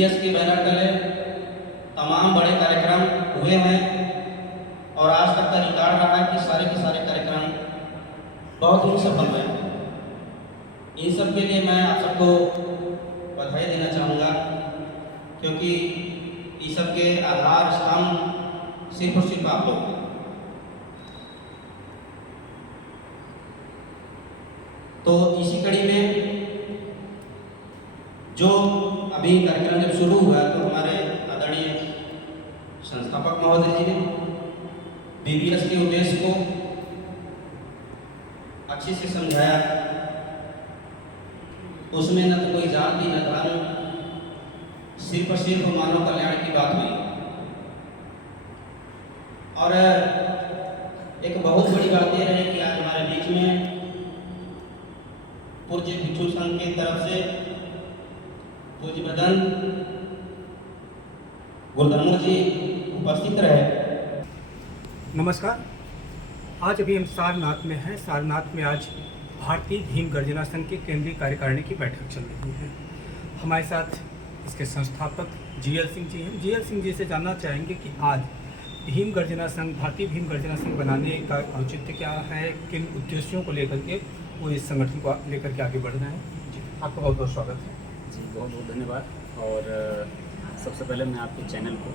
BBS के banner तले तमाम बड़े कार्यक्रम हुए हैं और आज तक का रिकॉर्ड रहा है कि सारे के सारे कार्यक्रम बहुत ही सफल रहे हैं। इन सब के लिए मैं आप सबको बधाई देना चाहूँगा, क्योंकि इस सब के आधार स्तंभ सिर्फ और सिर्फ आप लोग। तो इसी कड़ी में जो अभी कार्यक्रम जब शुरू हुआ तो हमारे आदरणीय संस्थापक महोदय जी ने बीबीएस के उद्देश्य को अच्छे से समझाया। उसमें न तो कोई जाति न धर्म, सिर्फ और सिर्फ मानव कल्याण की बात हुई। और एक बहुत बड़ी बात यह है कि आज हमारे बीच में पूज्य भिक्षु संघ की तरफ से पूज्य बदन गुरधर्मो जी उपस्थित रहे। नमस्कार। आज अभी हम सारनाथ में हैं। सारनाथ में आज भारतीय भीम गर्जना संघ की केंद्रीय कार्यकारिणी की बैठक चल रही है। हमारे साथ इसके संस्थापक जीएल सिंह जी हैं। जीएल सिंह जी से जानना चाहेंगे कि आज भीम गर्जना संघ, भारतीय भीम गर्जना संघ बनाने का औचित्य क्या है, किन उद्देश्यों को लेकर के वो इस संगठन को लेकर के आगे बढ़ रहे हैं। जी, आपका बहुत बहुत स्वागत है। जी, बहुत बहुत धन्यवाद। और सबसे पहले मैं आपके चैनल को,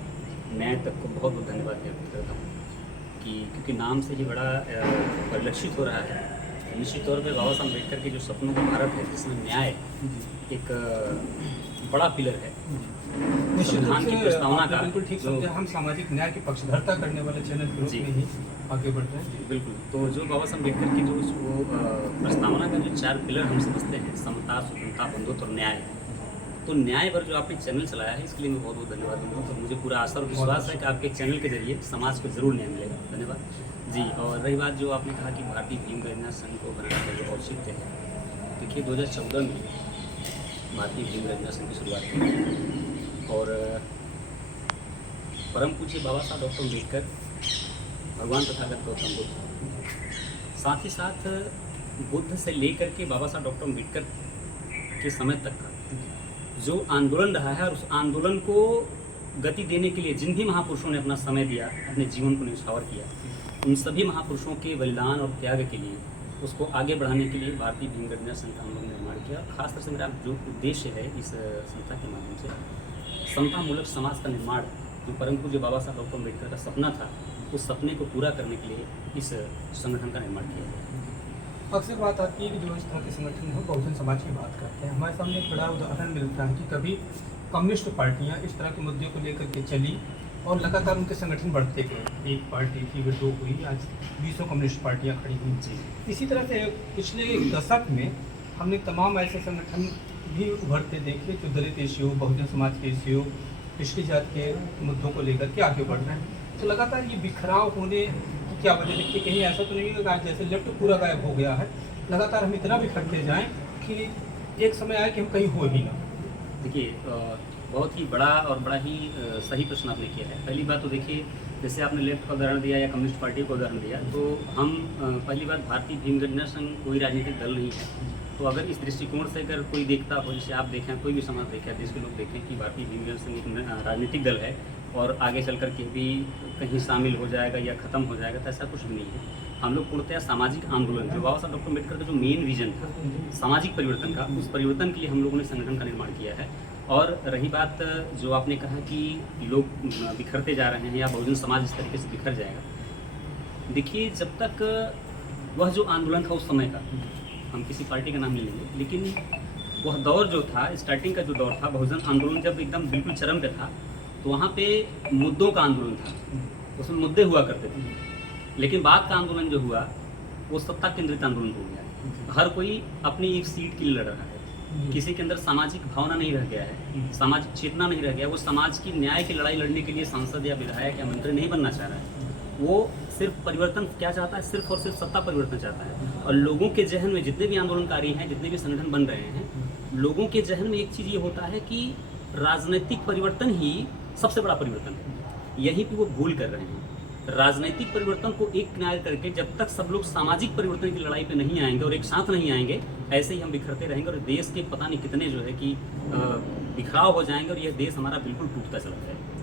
न्याय तक को बहुत बहुत धन्यवाद व्यक्त करता हूँ कि क्योंकि नाम से ही बड़ा परिलक्षित हो रहा है। निश्चित तौर पे बाबा साहब अम्बेडकर के जो सपनों का भारत है, जिसमें न्याय एक बड़ा पिलर है, संविधान की प्रस्तावना का। बिल्कुल ठीक समझे। हम सामाजिक न्याय की पक्षधरता करने वाले चैनल के रूप में ही आगे बढ़ रहे हैं। बिल्कुल। तो जो बाबा साहब अम्बेडकर की जो प्रस्तावना का जो 4 पिलर हम समझते हैं, समता, स्वतंत्रता, बंधुत्व और न्याय, तो न्याय पर जो आपने चैनल चलाया है, इसके लिए मैं बहुत बहुत धन्यवाद दूँगा। और मुझे पूरा आशा और विश्वास है कि आपके चैनल के जरिए समाज को जरूर न्याय मिलेगा। धन्यवाद जी। और रही बात जो आपने कहा कि भारतीय भीम गर्जना संघ को बनाने का जो औचित्य है, देखिए 2014 में भारतीय भीम गर्जना संघ की शुरुआत की और परम पूज्य बाबा साहब डॉक्टर अम्बेडकर, भगवान तथागत गौतम बुद्ध, साथ ही साथ बुद्ध से लेकर के बाबा साहब डॉक्टर अम्बेडकर के समय तक का जो आंदोलन रहा है और उस आंदोलन को गति देने के लिए जिन भी महापुरुषों ने अपना समय दिया, अपने जीवन को न्यौछावर किया, उन सभी महापुरुषों के बलिदान और त्याग के लिए, उसको आगे बढ़ाने के लिए भारतीय भीम गर्जना संघ का हम लोग निर्माण किया। खासतौर से मेरा जो उद्देश्य है इस संस्था के माध्यम से समतामूलक समाज का निर्माण, जो परम पूज्य बाबा साहब डॉक्टर अम्बेडकर का सपना था, उस सपने को पूरा करने के लिए इस संगठन का निर्माण किया गया। अक्सर बात आती है कि जो इस तरह के संगठन हो, बहुजन समाज की बात करते हैं। हमारे सामने एक बड़ा उदाहरण मिलता है कि कभी कम्युनिस्ट पार्टियां इस तरह के मुद्दे को लेकर के चली और लगातार उनके संगठन बढ़ते गए। एक पार्टी थी, फिर 2 हुई, आज 20 कम्युनिस्ट पार्टियां खड़ी हुई। इसी तरह से पिछले एक दशक में हमने तमाम ऐसे संगठन भी उभरते देखे जो दलित इश्यू, बहुजन समाज के इश्यू, पिछड़ी जाति के मुद्दों को लेकर के आगे बढ़ रहे हैं। तो लगातार ये बिखराव होने की क्या वजह? देखिए, कहीं ऐसा तो नहीं है कि जैसे लेफ्ट पूरा गायब हो गया है। लगातार हम इतना बिखरते जाएं कि एक समय आए कि हम कहीं हो ही ना। देखिए, बहुत ही बड़ा और बड़ा ही सही प्रश्न आपने किया है। पहली बात तो देखिए, जैसे आपने लेफ्ट का उदाहरण दिया या कम्युनिस्ट पार्टी का उदाहरण दिया, तो हम पहली बात, भारतीय भीम गर्जना संघ कोई राजनीतिक दल नहीं है। तो अगर इस दृष्टिकोण से अगर कोई देखता हो, जैसे आप देखें, कोई भी समाज देखें, देश के लोग देखें कि भारतीय भीम गर्जना संघ एक राजनीतिक दल है और आगे चल कर के भी कहीं शामिल हो जाएगा या ख़त्म हो जाएगा, तो ऐसा कुछ भी नहीं है। हम लोग पूर्णतः सामाजिक आंदोलन, जो बाबा साहब डॉक्टर अम्बेडकर का जो मेन विजन था सामाजिक परिवर्तन का, उस परिवर्तन के लिए हम लोगों ने संगठन का निर्माण किया है। और रही बात जो आपने कहा कि लोग बिखरते जा रहे हैं या बहुजन समाज इस तरीके से बिखर जाएगा, देखिए, जब तक वह जो आंदोलन था उस समय का, हम किसी पार्टी का नाम नहीं लेंगे, लेकिन वह दौर जो था, स्टार्टिंग का जो दौर था, बहुजन आंदोलन जब एकदम बिल्कुल चरम पे था, तो वहाँ पे मुद्दों का आंदोलन था, उसमें मुद्दे हुआ करते थे। लेकिन बाद का आंदोलन जो हुआ, वो सत्ता केंद्रित आंदोलन हो गया। हर कोई अपनी एक सीट के लिए लड़ रहा है, किसी के अंदर सामाजिक भावना नहीं रह गया है, सामाजिक चेतना नहीं रह गया। वो समाज की न्याय की लड़ाई लड़ने के लिए सांसद या विधायक या मंत्री नहीं बनना चाह रहा है। वो सिर्फ परिवर्तन क्या चाहता है? सिर्फ और सिर्फ सत्ता परिवर्तन चाहता है। और लोगों के जहन में जितने भी आंदोलनकारी हैं, जितने भी संगठन बन रहे हैं, लोगों के जहन में एक चीज़ ये होता है कि राजनीतिक परिवर्तन ही सबसे बड़ा परिवर्तन है। यहीं पे वो भूल कर रहे हैं। राजनीतिक परिवर्तन को एक किनारे करके जब तक सब लोग सामाजिक परिवर्तन की लड़ाई पे नहीं आएंगे और एक साथ नहीं आएंगे, ऐसे ही हम बिखरते रहेंगे और देश के पता नहीं कितने जो है कि बिखराव हो जाएंगे और यह देश हमारा बिल्कुल टूटता चला जाएगा।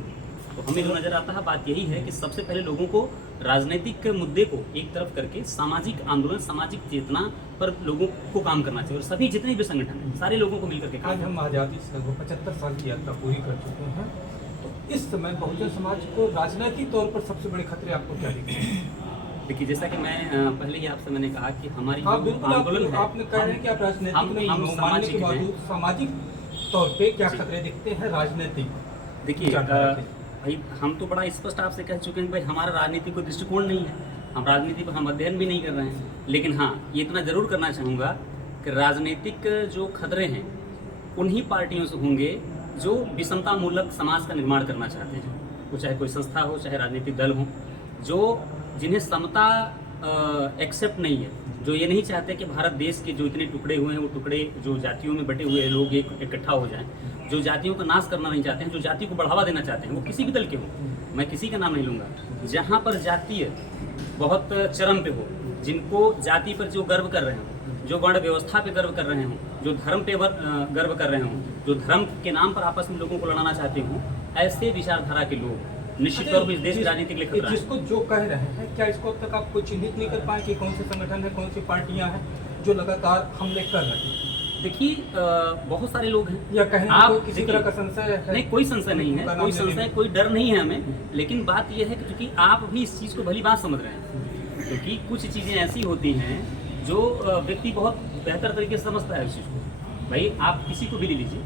तो हमें जो नज़र आता है बात यही है कि सबसे पहले लोगों को राजनीतिक मुद्दे को एक तरफ करके सामाजिक आंदोलन, सामाजिक चेतना पर लोगों को काम करना चाहिए और सभी जितने भी संगठन हैं सारे लोगों को मिलकर के काम आज हम आज़ादी से लगभग 75 साल की यात्रा पूरी कर चुके हैं, तो इस समय बहुजन समाज को राजनीतिक तौर पर सबसे बड़े खतरे आपको क्या दिखते हैं? देखिए, जैसा कि मैं पहले ही आपसे मैंने कहा कि हमारी हाँ जो बिल्कुल, आंदोलन है, आपने कह रहे हैं कि आप राजनीतिक नहीं हम हो, मानने के सामाजिक हैं। बावजूद सामाजिक तौर पे क्या जी। खतरे दिखते हैं राजनीतिक? देखिए विचारधारा के। भाई हम तो बड़ा स्पष्ट आपसे कह चुके हैं कि भाई हमारा राजनीतिक कोई दृष्टिकोण नहीं है, हम राजनीति पर हम अध्ययन भी नहीं कर रहे हैं। लेकिन हाँ, ये इतना जरूर करना चाहूँगा कि राजनीतिक जो खतरे हैं उन्हीं पार्टियों से होंगे जो विषमतामूलक समाज का निर्माण करना चाहते हैं, वो चाहे कोई संस्था हो, चाहे राजनीतिक दल हो, जो जिन्हें समता एक्सेप्ट नहीं है, जो ये नहीं चाहते कि भारत देश के जो इतने टुकड़े हुए हैं वो टुकड़े जो जातियों में बटे हुए लोग एक इकट्ठा हो जाएं, जो जातियों का नाश करना नहीं चाहते हैं, जो जाति को बढ़ावा देना चाहते हैं, वो किसी भी दल के हों, मैं किसी का नाम नहीं लूँगा, जहाँ पर जातीय बहुत चरम पे हो, जिनको जाति पर जो गर्व कर रहे हों, जो वर्ण व्यवस्था पे गर्व कर रहे हों, जो धर्म पे गर्व कर रहे हों, जो धर्म के नाम पर आपस में लोगों को लड़ाना चाहते हों, ऐसे विचारधारा के लोग निश्चित तौर पर इस देश की राजनीति के लिए खतरा है। जिसको जो कह रहे हैं, क्या इसको अब तक आपको चिन्हित नहीं कर पाए कि कौन से संगठन है, कौन सी पार्टियां हैं जो लगातार हमले कर रहे हैं? देखिए, बहुत सारे लोग हैं, या कहीं आप को किसी देखिए, तरह का संशय है? नहीं, कोई संशय नहीं है, उनका कोई नाम लेने संशय, में। कोई डर नहीं है हमें। लेकिन बात यह है कि क्योंकि आप भी इस चीज़ को भली बात समझ रहे हैं, क्योंकि कुछ चीज़ें ऐसी होती हैं जो व्यक्ति बहुत बेहतर तरीके से समझता है उस चीज़ को। भाई आप किसी को भी ले लीजिए,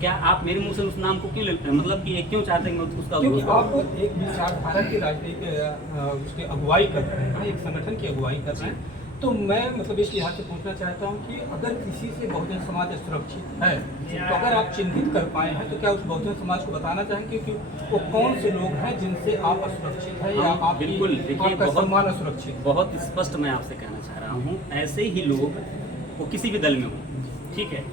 क्या आप मेरे मुंह से उस नाम को क्यों लेते हैं, मतलब कि क्यों चाहते हैं कि मैं उसका क्योंकि विरोध आप करूं? एक विचारधारा की राजनीति उसकी अगुवाई कर रहे हैं, एक संगठन की अगुवाई कर रहे हैं, तो मैं मतलब इस लिहाज से पूछना चाहता हूँ कि अगर किसी से बहुजन समाज सुरक्षित है, तो अगर आप चिन्हित कर पाए हैं, तो क्या उस बहुजन समाज को बताना चाहेंगे कि वो कौन से लोग हैं जिनसे आप असुरक्षित है या आप बिल्कुल, देखिए, आपका सम्मान असुरक्षित है? बहुत स्पष्ट मैं आपसे कहना चाह रहा हूँ, ऐसे ही लोग वो किसी भी दल में हो, ठीक है,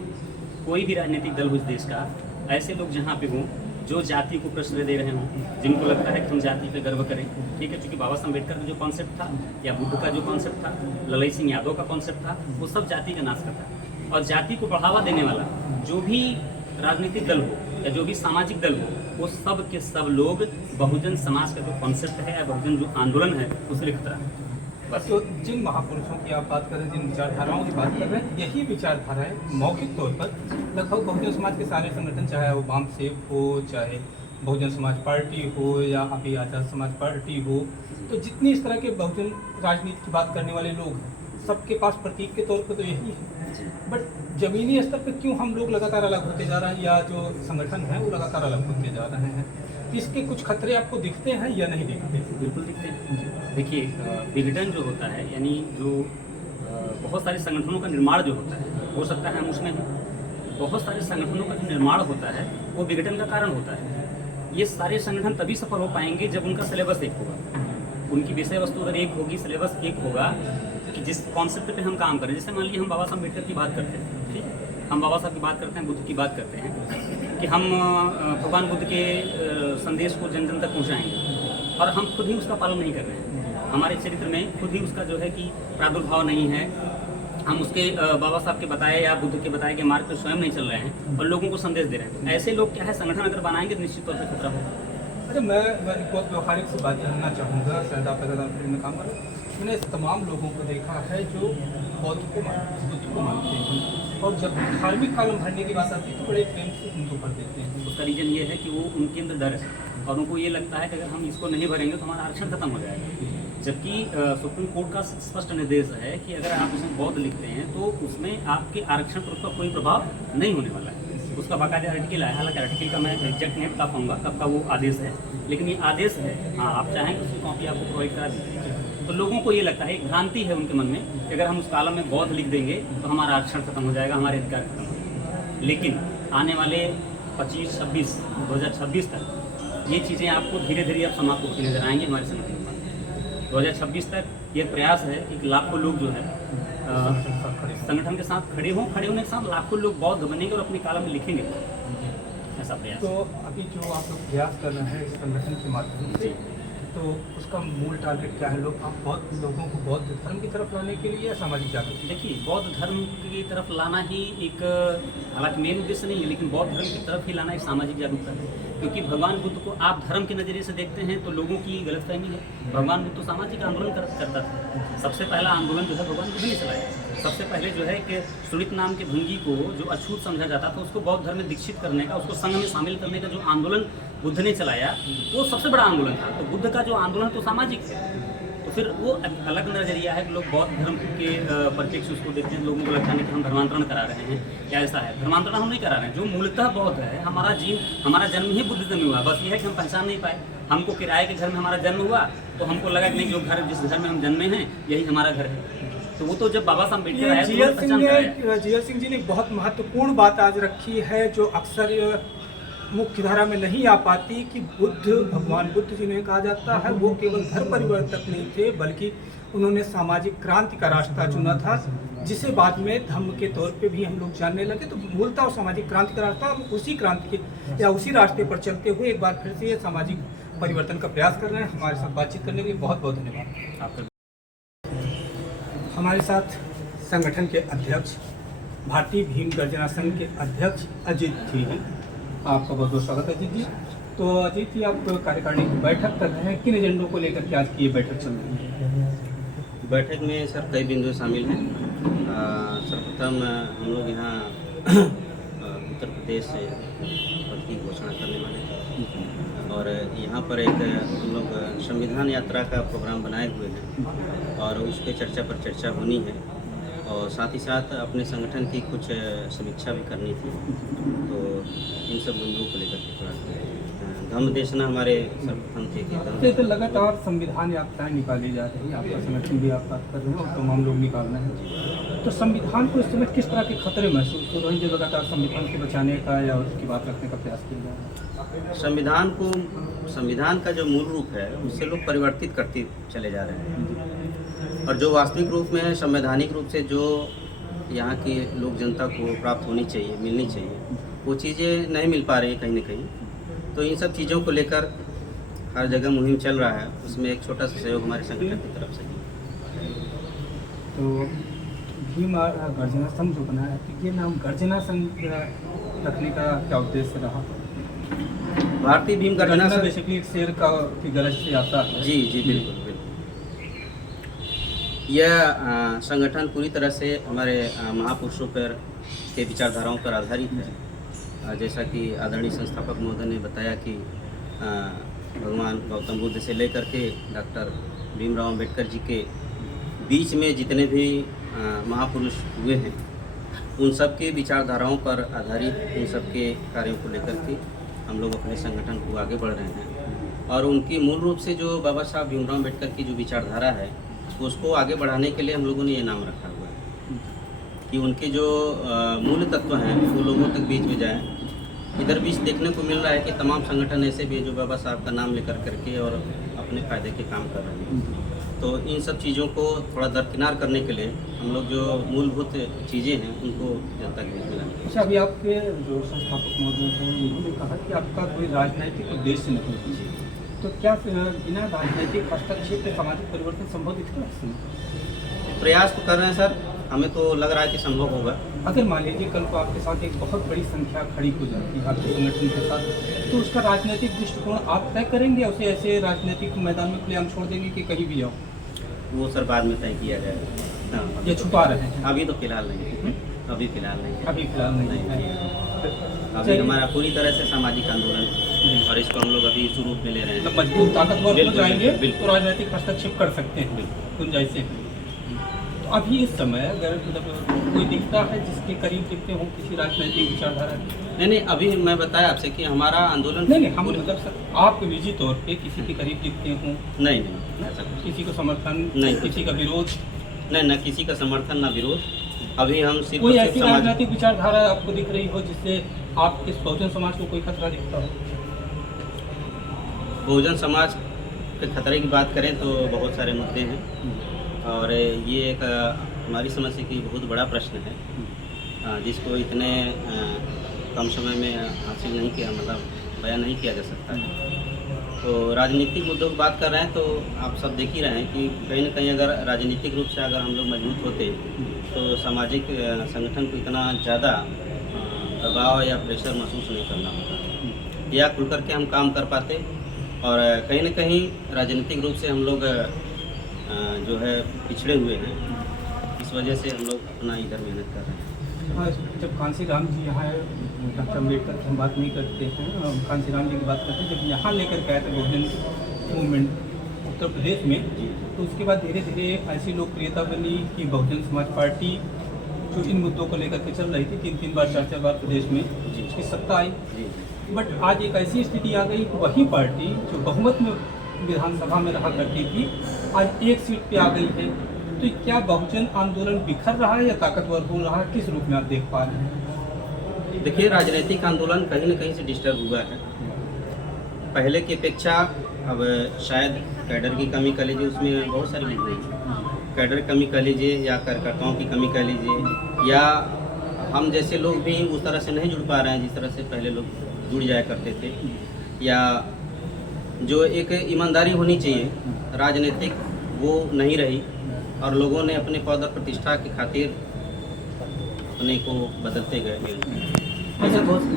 कोई भी राजनीतिक दल हो इस देश का, ऐसे लोग जहाँ पे हों जो जाति को प्रश्रय दे रहे हों, जिनको लगता है कि हम जाति पे गर्व करें, ठीक है, क्योंकि बाबा साहब अम्बेडकर का जो कॉन्सेप्ट था या बुद्ध का जो कॉन्सेप्ट था, ललाई सिंह यादव का कॉन्सेप्ट था, वो सब जाति का नाश करता है। और जाति को बढ़ावा देने वाला जो भी राजनीतिक दल हो या जो भी सामाजिक दल हो, वो सब के सब लोग बहुजन समाज का जो कॉन्सेप्ट है या बहुजन जो आंदोलन है उससे खतरा है। बस तो जिन महापुरुषों की आप बात कर रहे हैं, जिन विचारधाराओं की बात कर रहे हैं, यही विचारधाराएं मौखिक तौर पर लगभग बहुजन समाज के सारे संगठन, चाहे वो वाम सेव हो, चाहे बहुजन समाज पार्टी हो या अभी आजाद समाज पार्टी हो, तो जितनी इस तरह के बहुजन राजनीति की बात करने वाले लोग हैं, सबके पास प्रतीक के तौर पर तो यही है। बट जमीनी स्तर पर क्यों हम लोग लगातार अलग होते जा रहे हैं, या जो संगठन है वो लगातार अलग होते जा रहे हैं? इसके कुछ खतरे आपको दिखते हैं या नहीं दिखते? बिल्कुल दिखते हैं। देखिए, विघटन जो होता है, यानी जो बहुत सारे संगठनों का निर्माण जो होता है, हो सकता है हम उसमें हैं, बहुत सारे संगठनों का जो निर्माण होता है वो विघटन का कारण होता है। ये सारे संगठन तभी सफल हो पाएंगे जब उनका सिलेबस एक होगा, उनकी विषय वस्तु अगर एक होगी, सिलेबस एक होगा, कि जिस कॉन्सेप्ट पे हम काम करें। जैसे मान लीजिए हम बाबा साहब अम्बेडकर की बात करते हैं, ठीक है, हम बाबा साहब की बात करते हैं, बुद्ध की बात करते हैं कि हम भगवान बुद्ध के संदेश को जन जन तक पहुँचाएँगे, और हम खुद ही उसका पालन नहीं कर रहे हैं। हमारे चरित्र में खुद ही उसका जो है कि प्रादुर्भाव नहीं है, हम उसके बाबा साहब के बताए या बुद्ध के बताए के मार्ग पर स्वयं नहीं चल रहे हैं और लोगों को संदेश दे रहे हैं। तो ऐसे लोग क्या है, संगठन अगर बनाएंगे तो निश्चित तौर पर खतरा होगा। अच्छा, मैं एक बहुत व्यवहारिक से बात करना चाहूँगा, शायद आप अगर में काम करें। मैंने ऐसे तमाम लोगों को देखा है जो बौद्ध को मानते, बुद्ध को मानते हैं, और जब धार्मिक कानून भरने की बात आती है तो बड़े प्रेम से उनको भर देते हैं। उसका रीज़न ये है कि वो उनके अंदर डर है और उनको ये लगता है कि अगर हम इसको नहीं भरेंगे तो हमारा आरक्षण खत्म हो जाएगा। जबकि सुप्रीम कोर्ट का स्पष्ट निर्देश है कि अगर आप इसमें बौद्ध लिखते हैं तो उसमें आपके आरक्षण पर उसका कोई प्रभाव नहीं होने वाला है। उसका बाकायदा आर्टिकल है, हालांकि आर्टिकल का मैं एग्जैक्ट नहीं बता पाऊंगा कब का वो आदेश है, लेकिन ये आदेश है। हाँ, आप चाहें तो उसकी कॉपी आपको प्रोवाइड करा दीजिए। तो लोगों को ये लगता है, एक भ्रांति है उनके मन में कि अगर हम उस कॉलम में बौद्ध लिख देंगे तो हमारा आरक्षण खत्म हो जाएगा, हमारे अधिकार खत्म हो जाएंगे। लेकिन आने वाले 2026 तक ये चीज़ें आपको धीरे धीरे अब समाप्त होती नजर आएंगी हमारे संगठन पर। 2026 तक ये प्रयास है कि लाखों लोग जो है संगठन के साथ खड़े होने के साथ लाखों लोग बौद्ध बनेंगे और अपनी कॉलम में लिखेंगे, ऐसा प्रयास। तो अभी जो आप लोग प्रयास कर रहे हैं इस संगठन के माध्यम से, तो उसका मूल टारगेट क्या है? लोग आप बहुत लोगों को बौद्ध धर्म की तरफ लाने के लिए या सामाजिक जागरूकता? देखिए, बौद्ध धर्म की तरफ लाना ही एक, हालांकि मेन उद्देश्य नहीं है, लेकिन बौद्ध धर्म की तरफ ही लाना एक सामाजिक जागरूकता है। क्योंकि भगवान बुद्ध को आप धर्म के नज़रिए से देखते हैं तो लोगों की गलतफहमी है। भगवान बुद्ध तो सामाजिक आंदोलन करता था। सबसे पहला आंदोलन जो है भगवान बुद्ध ने चलाया। सबसे पहले जो है कि सुनित नाम के भंगी को जो अछूत समझा जाता था, उसको बौद्ध धर्म में दीक्षित करने का, उसको संघ में शामिल करने का जो आंदोलन बुद्ध ने चलाया, वो सबसे बड़ा आंदोलन था। तो बुद्ध का जो आंदोलन तो सामाजिक है, तो फिर वो अलग नज़रिया है कि लोग बौद्ध धर्म के परिप्रेक्ष्य उसको देखते हैं। लोगों को लगता है कि हम धर्मांतरण करा रहे हैं, क्या ऐसा है? धर्मांतरण हम नहीं करा रहे हैं। जो मूलतः बौद्ध है, हमारा जन्म ही बुद्धिज्म में हुआ, बस ये है कि हम पहचान नहीं पाए। हमको किराए के घर में हमारा जन्म हुआ तो हमको लगा कि नहीं, जो घर जिस घर में हम जन्मे हैं यही हमारा घर है। तो वो तो जब बाबा साहब अम्बेडकर आए तो जीएल सिंह जी ने बहुत महत्वपूर्ण बात आज रखी है, जो अक्सर मुख्य धारा में नहीं आ पाती, कि भगवान बुद्ध जिन्हें कहा जाता है, वो केवल धर्म परिवर्तक नहीं थे, बल्कि उन्होंने सामाजिक क्रांति का रास्ता चुना था, जिसे बाद में धर्म के तौर पे भी हम लोग जानने लगे। तो मूलतः वो सामाजिक क्रांति का रास्ता, हम उसी क्रांति के या उसी रास्ते पर चलते हुए एक बार फिर से ये सामाजिक परिवर्तन का प्रयास कर रहे हैं। हमारे साथ बातचीत करने के लिए बहुत बहुत धन्यवाद आपका। हमारे साथ संगठन के अध्यक्ष, भारतीय भीम गर्जना संघ के अध्यक्ष अजीत जी हैं। आपका बहुत बहुत स्वागत है अजीत जी। तो अजीत जी, आप कार्यकारिणी की बैठक कर रहे हैं, किन एजेंडों को लेकर के आज की ये बैठक चल रही है? बैठक में सर कई बिंदु शामिल हैं। सर्वप्रथम हम लोग यहाँ उत्तर प्रदेश से पद की घोषणा करने वाले थे, और यहाँ पर एक हम लोग संविधान यात्रा का प्रोग्राम बनाए हुए हैं, और उस पर चर्चा होनी है, और साथ ही साथ अपने संगठन की कुछ समीक्षा भी करनी थी। तो इन सब बिंदुओं को लेकर के थोड़ा धम्म देशना हमारे सर्वप्रथम थे। तो लगातार संविधान यात्राएं निकाली जा रही है, आपका संगठन भी आप बात कर रहे हैं और तमाम लोग निकाल रहे हैं। तो संविधान को इस समय किस तरह के खतरे महसूस हो रहे हैं, जो लगातार संविधान को बचाने का या उसकी बात रखने का प्रयास किया जा रहा है? संविधान का जो मूल रूप है उससे लोग परिवर्तित करते चले जा रहे हैं, और जो वास्तविक रूप में संवैधानिक रूप से जो यहाँ की लोक जनता को प्राप्त होनी चाहिए, मिलनी चाहिए, वो चीज़ें नहीं मिल पा रही है कहीं ना कहीं। तो इन सब चीज़ों को लेकर हर जगह मुहिम चल रहा है, उसमें एक छोटा सा सहयोग हमारे संगठन की तरफ से। तो भीम गर्जना संघ जो बना है, तो ये नाम गर्जना संघ रखने का क्या उद्देश्य रहा? भारतीय भीम गर्जना संघ बेसिकली एक शेर की गरज से आता है। जी बिल्कुल। यह संगठन पूरी तरह से हमारे महापुरुषों पर के विचारधाराओं पर आधारित है। जैसा कि आदरणीय संस्थापक महोदय ने बताया कि भगवान गौतम बुद्ध से लेकर के डॉक्टर भीमराव अम्बेडकर जी के बीच में जितने भी महापुरुष हुए हैं, उन सब के विचारधाराओं पर आधारित उन सब के कार्यों को लेकर के हम लोग अपने संगठन को आगे बढ़ रहे हैं। और उनकी मूल रूप से जो बाबा साहब भीमराव अम्बेडकर की जो विचारधारा है, उसको आगे बढ़ाने के लिए हम लोगों ने ये नाम रखा हुआ है कि उनके जो मूल तत्व हैं वो लोगों तक बीच में जाएं। इधर बीच देखने को मिल रहा है कि तमाम संगठन ऐसे भी हैं जो बाबा साहब का नाम लेकर करके और अपने फ़ायदे के काम कर रहे हैं। तो इन सब चीज़ों को थोड़ा दरकिनार करने के लिए हम लोग जो मूलभूत चीज़ें हैं उनको जनता के बीच में लाएंगे। अच्छा, अभी आपके जो संस्थापक महोदय हैं उन्होंने कहा कि आपका कोई राजनीतिक उद्देश्य नहीं है, तो क्या बिना राजनीतिक हस्तक्षेप के सामाजिक परिवर्तन संभव दिखता है? प्रयास तो कर रहे हैं सर, हमें तो लग रहा है कि संभव होगा। अगर मान लीजिए कल को आपके साथ एक बहुत बड़ी संख्या खड़ी हो जाती है आपके संगठन के साथ, तो उसका राजनीतिक दृष्टिकोण आप तय करेंगे या उसे ऐसे राजनीतिक मैदान में खुलेआम छोड़ देंगे कि कहीं भी जाओ? वो सर बाद में तय किया जाएगा। हाँ, ये छुपा रहे हैं? अभी तो फिलहाल नहीं है। अभी फिलहाल नहीं है। अभी हमारा पूरी तरह से सामाजिक आंदोलन है और इसको हम लोग अभी शुरू में ले रहे हैं। मजबूत ताकतवर हो जाएंगे तो राजनीतिक हस्तक्षेप कर सकते हैं, गुंजाइश है। तो अभी इस समय अगर कोई दिखता है जिसके करीब दिखते हो किसी राजनीतिक विचारधारा की? नहीं, अभी मैं बताया आपसे कि हमारा आंदोलन नहीं, हम मतलब आप निजी तौर पे किसी के करीब दिखते हो? नहीं, ऐसा किसी को समर्थन नहीं, किसी का विरोध नहीं, न किसी का समर्थन न विरोध। अभी हम सिर्फ कोई ऐसी राजनीतिक विचारधारा आपको दिख रही हो जिससे आपके बहुजन समाज को कोई खतरा दिखता हो? बहुजन समाज के खतरे की बात करें तो बहुत सारे मुद्दे हैं, और ये एक हमारी समझ से कि बहुत बड़ा प्रश्न है जिसको इतने कम समय में हासिल नहीं किया, मतलब बयान नहीं किया जा सकता है। तो राजनीतिक मुद्दों की बात कर रहे हैं तो आप सब देख ही रहे हैं कि कहीं ना कहीं अगर राजनीतिक रूप से अगर हम लोग मजबूत होते तो सामाजिक संगठन को इतना ज़्यादा दबाव या प्रेशर महसूस नहीं करना होता या खुल करके हम काम कर पाते। और कहीं ना कहीं राजनीतिक रूप से हम लोग जो है पिछड़े हुए हैं, इस वजह से हम लोग अपना इधर मेहनत कर रहे हैं। हाँ, जब कांसी राम जी यहाँ डॉक्टर अम्बेडकर की हम बात नहीं करते हैं, कांसी राम जी की बात करते हैं, जब यहाँ लेकर के आए थे बहुजन मूवमेंट उत्तर प्रदेश में, तो उसके बाद धीरे धीरे ऐसी लोकप्रियता बनी कि बहुजन समाज पार्टी जो इन मुद्दों को लेकर के चल रही थी, 3-3 बार 4-4 बार प्रदेश में उसकी सत्ता आई। बट आज एक ऐसी स्थिति आ गई कि वही पार्टी जो बहुमत में विधानसभा में रहा करती थी, आज एक सीट पे आ गई है। तो क्या बहुजन आंदोलन बिखर रहा है या ताकतवर हो रहा है, किस रूप में आप देख पा रहे हैं? देखिए, राजनीतिक आंदोलन कहीं न कहीं से डिस्टर्ब हुआ है। पहले की अपेक्षा अब शायद कैडर की कमी कह लीजिए, उसमें बहुत सारी कैडर कमी कह लीजिए या कार्यकर्ताओं की कमी कह लीजिए, या हम जैसे लोग भी उस तरह से नहीं जुड़ पा रहे हैं जिस तरह से पहले लोग जुड़ जाया करते थे, या जो एक ईमानदारी होनी चाहिए राजनीतिक वो नहीं रही और लोगों ने अपने पद और प्रतिष्ठा की खातिर अपने को बदलते गए। अच्छा दोस्त,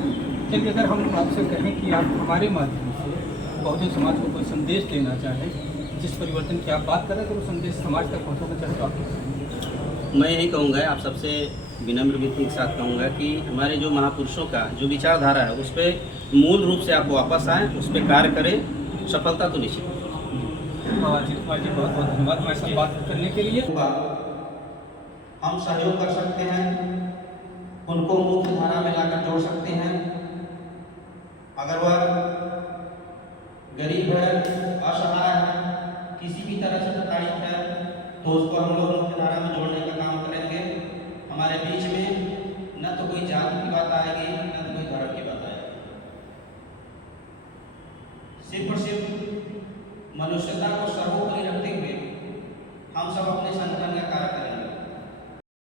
चलिए अगर हम आपसे कहें कि आप हमारे माध्यम से बहुजन समाज को कोई संदेश देना चाहें, जिस परिवर्तन की आप बात कर रहे थे वो संदेश समाज तक पहुँचाना चाहें तो आप? मैं यही कहूँगा, आप सबसे विनम्र विनती के साथ कहूँगा कि हमारे जो महापुरुषों का जो विचारधारा है उस पर मूल रूप से आप वापस आएँ, उस पर कार्य करें, सफलता तो निश्चित है। अजीत कुमार जी, बहुत बहुत धन्यवाद हमारे साथ बात करने के लिए। हम सहयोग कर सकते हैं, उनको मुख्य धारा में लाकर जोड़ सकते हैं। अगर वह गरीब है, असहाय है, किसी भी तरह से प्रताड़ित है, तो उसको हम लोग मुख्य धारा में जोड़ने का काम करेंगे। हमारे बीच में न तो कोई जाति की बात आएगी, न तो कोई धर्म की बात आएगी। सिर्फ और सिर्फ मनुष्यता को सर्वोपरि रखते हुए हम सब अपने संगठन का कार्य करें।